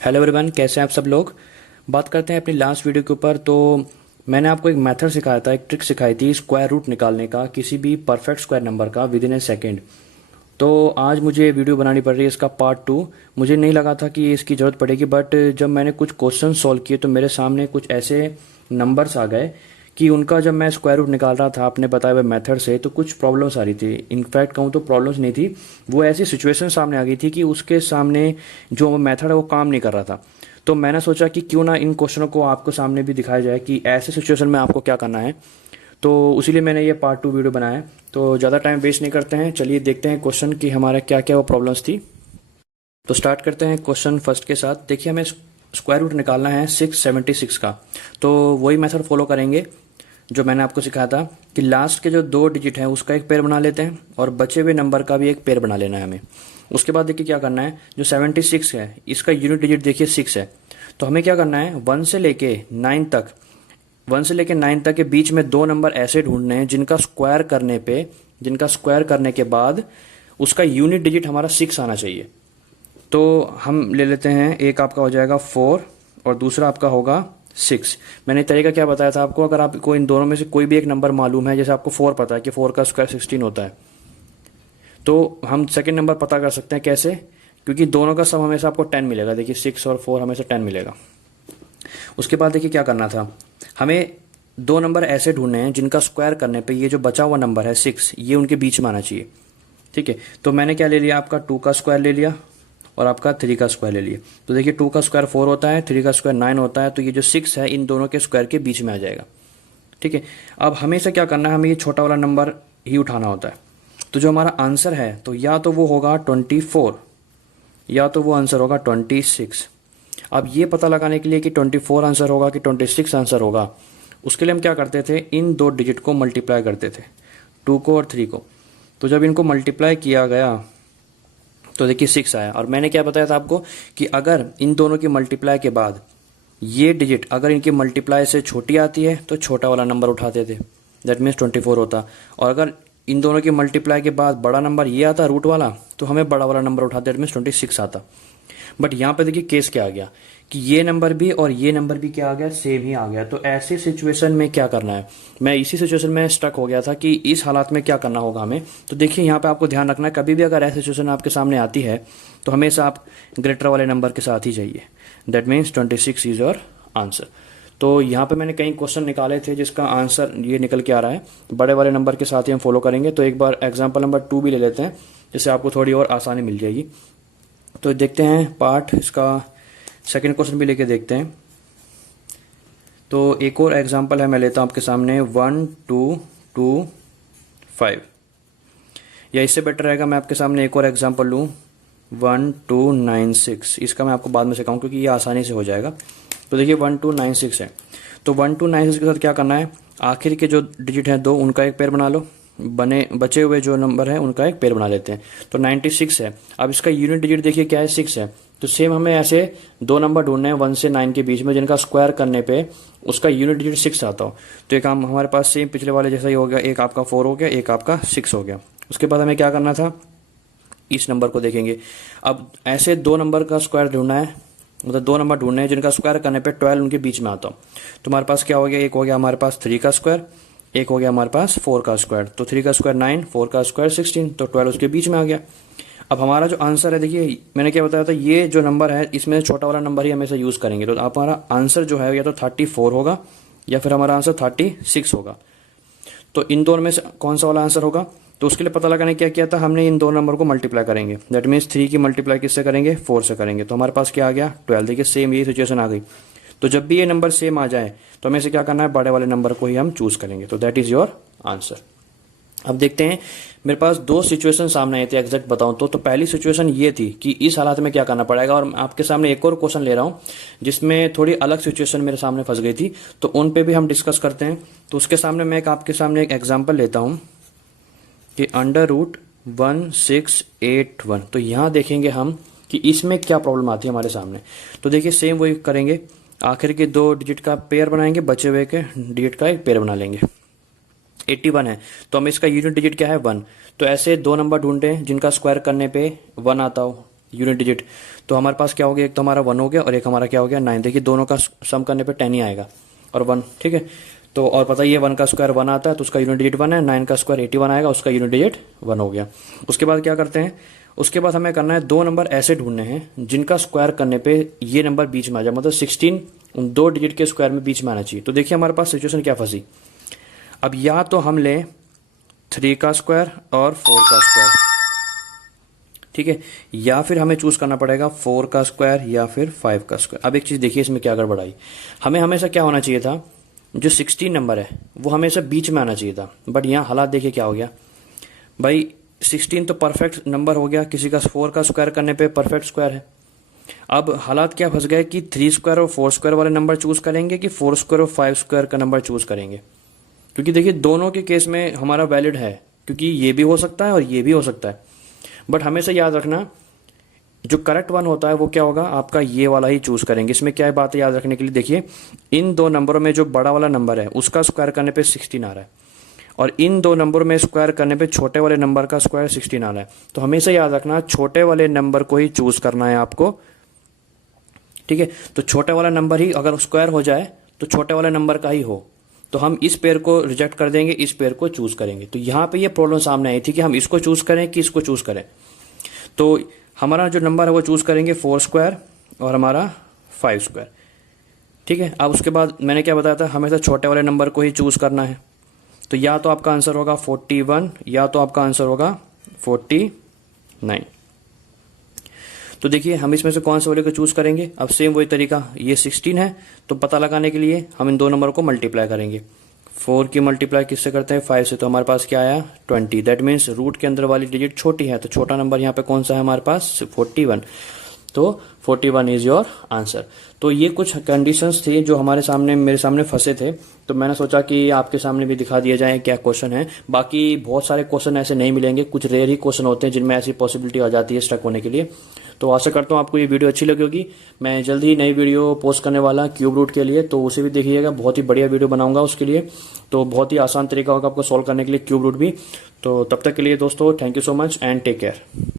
Hello everyone, कैसे हैं आप सब लोग। बात करते हैं अपनी लास्ट वीडियो के ऊपर। तो मैंने आपको एक मेथड सिखाया था, एक ट्रिक सिखाई थी स्क्वायर रूट निकालने का किसी भी परफेक्ट स्क्वायर नंबर का विद इन ए सेकेंड। तो आज मुझे वीडियो बनानी पड़ रही है इसका पार्ट 2। मुझे नहीं लगा था कि इसकी ज़रूरत पड़ेगी, बट जब मैंने कुछ क्वेश्चन सॉल्व किए तो मेरे सामने कुछ ऐसे नंबर्स आ गए कि उनका जब मैं स्क्वायर रूट निकाल रहा था अपने बताए हुए मेथड से तो कुछ प्रॉब्लम्स आ रही थी। इनफैक्ट कहूँ तो प्रॉब्लम्स नहीं थी, वो ऐसी सिचुएशन सामने आ गई थी कि उसके सामने जो मेथड है वो काम नहीं कर रहा था। तो मैंने सोचा कि क्यों ना इन क्वेश्चनों को आपको सामने भी दिखाया जाए कि ऐसे सिचुएशन में आपको क्या करना है। तो उसीलिए मैंने ये पार्ट 2 वीडियो बनाया है। तो ज़्यादा टाइम वेस्ट नहीं करते हैं, चलिए देखते हैं क्वेश्चन कि हमारा क्या क्या वो प्रॉब्लम्स थी। तो स्टार्ट करते हैं क्वेश्चन फर्स्ट के साथ। देखिए, हमें स्क्वायर रूट निकालना है 676 का। तो वही मेथड फॉलो करेंगे जो मैंने आपको सिखाया था कि लास्ट के जो 2 डिजिट हैं उसका एक पेयर बना लेते हैं और बचे हुए नंबर का भी एक पेयर बना लेना है हमें। उसके बाद देखिए क्या करना है, जो 76 है इसका यूनिट डिजिट देखिए 6 है। तो हमें क्या करना है, 1 से लेके 9 तक, 1 से लेके 9 तक के बीच में 2 नंबर ऐसे ढूंढने हैं जिनका स्क्वायर करने के बाद उसका यूनिट डिजिट हमारा 6 आना चाहिए। तो हम ले लेते हैं, एक आपका हो जाएगा 4 और दूसरा आपका होगा 6। मैंने तरीका क्या बताया था आपको, अगर आपको इन दोनों में से कोई भी एक नंबर मालूम है, जैसे आपको 4 पता है कि 4 का स्क्वायर 16 होता है, तो हम सेकंड नंबर पता कर सकते हैं कैसे, क्योंकि दोनों का सम हमेशा आपको 10 मिलेगा। देखिए 6 और 4 हमेशा 10 मिलेगा। उसके बाद देखिए क्या करना था, हमें 2 नंबर ऐसे ढूंढने हैं जिनका स्क्वायर करने पे ये जो बचा हुआ नंबर है 6, ये उनके बीच में आना चाहिए। ठीक है, तो मैंने क्या ले लिया, आपका 2 का स्क्वायर ले लिया और आपका 3 का स्क्वायर ले लिया। तो देखिए 2 का स्क्वायर 4 होता है, 3 का स्क्वायर 9 होता है, तो ये जो 6 है इन दोनों के स्क्वायर के बीच में आ जाएगा। ठीक है, अब हमेशा क्या करना है, हमें ये छोटा वाला नंबर ही उठाना होता है। तो जो हमारा आंसर है तो या तो वो होगा 24 या तो वो आंसर होगा 26। अब ये पता लगाने के लिए कि 24 आंसर होगा कि 26 आंसर होगा, उसके लिए हम क्या करते थे, इन 2 डिजिट को मल्टीप्लाई करते थे, 2 को और 3 को। तो जब इनको मल्टीप्लाई किया गया तो देखिए 6 आया। और मैंने क्या बताया था आपको कि अगर इन दोनों की मल्टीप्लाई के बाद ये डिजिट अगर इनकी मल्टीप्लाई से छोटी आती है तो छोटा वाला नंबर उठाते थे, दैट मीन्स 24 होता। और अगर इन दोनों की मल्टीप्लाई के बाद बड़ा नंबर ये आता रूट वाला, तो हमें बड़ा वाला नंबर उठाते, दैट मीन्स 26 आता। बट यहाँ पे देखिए केस क्या आ गया कि ये नंबर भी और ये नंबर भी क्या आ गया, सेम ही आ गया। तो ऐसे सिचुएशन में क्या करना है, मैं इसी सिचुएशन में स्टक हो गया था कि इस हालात में क्या करना होगा हमें। तो देखिए यहाँ पे आपको ध्यान रखना है, कभी भी अगर ऐसी सिचुएशन आपके सामने आती है तो हमेशा आप ग्रेटर वाले नंबर के साथ ही जाइए, that means 26 is your answer. तो यहाँ पे मैंने कई क्वेश्चन निकाले थे जिसका आंसर ये निकल के आ रहा है, बड़े वाले नंबर के साथ ही हम फॉलो करेंगे। तो एक बार एग्जाम्पल नंबर 2 भी ले लेते हैं, जिससे आपको थोड़ी और आसानी मिल जाएगी। तो देखते हैं पार्ट इसका सेकंड क्वेश्चन भी लेके देखते हैं। तो एक और एग्जांपल है, मैं लेता हूं आपके सामने 1 2 2 5, या इससे बेटर रहेगा मैं आपके सामने एक और एग्जांपल लूं 1 2 9 6। इसका मैं आपको बाद में सिखाऊं क्योंकि ये आसानी से हो जाएगा। तो देखिए 1 2 9 6 है, तो 1 2 9 6 के साथ क्या करना है, आखिर के जो डिजिट हैं 2 उनका एक पेयर बना लो, बचे हुए जो नंबर है उनका एक पेयर बना लेते हैं। तो 96 है, अब इसका यूनिट डिजिट देखिए क्या है, 6 है। तो सेम हमें ऐसे 2 नंबर ढूंढने हैं 1 से 9 के बीच में जिनका स्क्वायर करने पे उसका यूनिट डिजिट 6 आता हो। तो एक काम हमारे पास सेम पिछले वाले जैसा ही हो गया, एक आपका 4 हो गया, एक आपका 6 हो गया। उसके बाद हमें क्या करना था, इस नंबर को देखेंगे। अब ऐसे 2 नंबर का स्क्वायर ढूंढना है, मतलब 2 नंबर ढूंढने हैं जिनका स्क्वायर करने पे 12 उनके बीच में आता हो। तो हमारे पास क्या हो गया, एक हो गया हमारे पास 3 का स्क्वायर, एक हो गया हमारे पास 4 का स्क्वायर। तो 3 का स्क्वायर 9, 4 का स्क्वायर 16, तो 12 उसके बीच में आ गया। अब हमारा जो आंसर है, देखिए मैंने क्या बताया था, ये जो नंबर है इसमें छोटा वाला नंबर ही हमेशा यूज करेंगे। तो हमारा आंसर जो है या तो 34 होगा या फिर हमारा आंसर 36 होगा। तो इन दोनों में से कौन सा वाला आंसर होगा, तो उसके लिए पता लगाने क्या किया था हमने, इन दो नंबर को मल्टीप्लाई करेंगे, दैट मीन्स 3 की मल्टीप्लाई किससे करेंगे, 4 से करेंगे। तो हमारे पास क्या आ गया, 12। देखिए सेम यही सिचुएशन आ गई। तो जब भी ये नंबर सेम आ जाए तो हमें से क्या करना है, बड़े वाले नंबर को ही हम चूज करेंगे। तो दैट इज योर आंसर। अब देखते हैं, मेरे पास 2 सिचुएशन सामने आए थे एग्जैक्ट बताऊं तो पहली सिचुएशन ये थी कि इस हालात में क्या करना पड़ेगा, और आपके सामने एक और क्वेश्चन ले रहा हूं जिसमें थोड़ी अलग सिचुएशन मेरे सामने फंस गई थी, तो उन पे भी हम डिस्कस करते हैं। तो उसके सामने मैं आपके सामने एक एग्जाम्पल लेता हूं कि √1681। तो यहां देखेंगे हम कि इसमें क्या प्रॉब्लम आती है हमारे सामने। तो देखिए सेम वही करेंगे, आखिर के 2 डिजिट का पेयर बनाएंगे, बचे हुए के डिजिट का एक पेयर बना लेंगे। 81 है तो हम इसका यूनिट डिजिट क्या है, 1। तो ऐसे 2 नंबर ढूंढे जिनका स्क्वायर करने पे 1 आता हो, यूनिट डिजिट, तो हमारे पास क्या हो गया, एक तो हमारा 1 हो गया और एक हमारा क्या हो गया 9। देखिए दोनों का सम करने पे 10 ही आएगा और 1, ठीक है। तो और पता ही है 1 का स्क्वायर 1 आता है तो उसका यूनिट डिजिट 1 है, 9 का स्क्वायर 81 आएगा, उसका यूनिट डिजिट 1 हो गया। उसके बाद क्या करते हैं, उसके बाद हमें करना है 2 नंबर ऐसे ढूंढने हैं जिनका स्क्वायर करने पे ये नंबर बीच में आ जाए, मतलब 16 उन 2 डिजिट के स्क्वायर में बीच में आना चाहिए। तो देखिए हमारे पास सिचुएशन क्या फंसी, अब या तो हम लें 3 का स्क्वायर और 4 का स्क्वायर, ठीक है, या फिर हमें चूज करना पड़ेगा 4 का स्क्वायर या फिर 5 का स्क्वायर। अब एक चीज देखिए इसमें क्या गड़बड़ आई, हमें हमेशा क्या होना चाहिए था, जो 16 नंबर है वो हमेशा बीच में आना चाहिए था, बट यहाँ हालात देखिए क्या हो गया भाई, 16 तो परफेक्ट नंबर हो गया, किसी का 4 का स्क्वायर करने पे परफेक्ट स्क्वायर है। अब हालात क्या फंस गए कि 3 स्क्वायर और 4 स्क्वायर वाले नंबर चूज करेंगे कि 4 स्क्वायर और 5 स्क्वायर का नंबर चूज करेंगे, क्योंकि देखिए दोनों के केस में हमारा वैलिड है, क्योंकि ये भी हो सकता है और ये भी हो सकता है। बट हमेशा याद रखना जो करेक्ट वन होता है वो क्या होगा, आपका ये वाला ही चूज करेंगे। इसमें क्या है बात याद रखने के लिए, देखिए इन 2 नंबरों में जो बड़ा वाला नंबर है उसका स्क्वायर करने पे 16 आ रहा है और इन 2 नंबरों में स्क्वायर करने पे छोटे वाले नंबर का स्क्वायर 16 आ रहा है। तो हमेशा याद रखना छोटे वाले नंबर को ही चूज करना है आपको, ठीक है। तो छोटे वाला नंबर ही अगर स्क्वायर हो जाए तो छोटे वाले नंबर का ही हो, तो हम इस पेयर को रिजेक्ट कर देंगे, इस पेयर को चूज करेंगे। तो यहां पे ये प्रॉब्लम सामने आई थी कि हम इसको चूज करें कि इसको चूज करें। तो हमारा जो नंबर है वो चूज करेंगे 4 स्क्वायर और हमारा 5 स्क्वायर, ठीक है। अब उसके बाद मैंने क्या बताया था, हमेशा छोटे वाले नंबर को ही चूज करना है। तो या तो आपका आंसर होगा 41 या तो आपका आंसर होगा 49। तो देखिए हम इसमें से कौन से वाले को चूज करेंगे। अब सेम वही तरीका, ये 16 है तो पता लगाने के लिए हम इन 2 नंबर को मल्टीप्लाई करेंगे। 4 की मल्टीप्लाई किससे करते हैं, 5 से, तो हमारे पास क्या आया 20। दैट मीन्स रूट के अंदर वाली डिजिट छोटी है, तो छोटा नंबर यहाँ पे कौन सा है हमारे पास 41। तो 41 इज योर आंसर। तो ये कुछ कंडीशंस थी जो हमारे सामने मेरे सामने फंसे थे, तो मैंने सोचा कि आपके सामने भी दिखा दिया जाए क्या क्वेश्चन है। बाकी बहुत सारे क्वेश्चन ऐसे नहीं मिलेंगे, कुछ रेयर ही क्वेश्चन होते हैं जिनमें ऐसी पॉसिबिलिटी आ जाती है स्टक होने के लिए। तो आशा करता हूँ आपको ये वीडियो अच्छी लगी होगी। मैं जल्द ही नई वीडियो पोस्ट करने वाला क्यूब रूट के लिए, तो उसे भी देखिएगा, बहुत ही बढ़िया वीडियो बनाऊंगा उसके लिए। तो बहुत ही आसान तरीका होगा आपको सॉल्व करने के लिए क्यूब रूट भी। तो तब तक के लिए दोस्तों thank you so much and take care.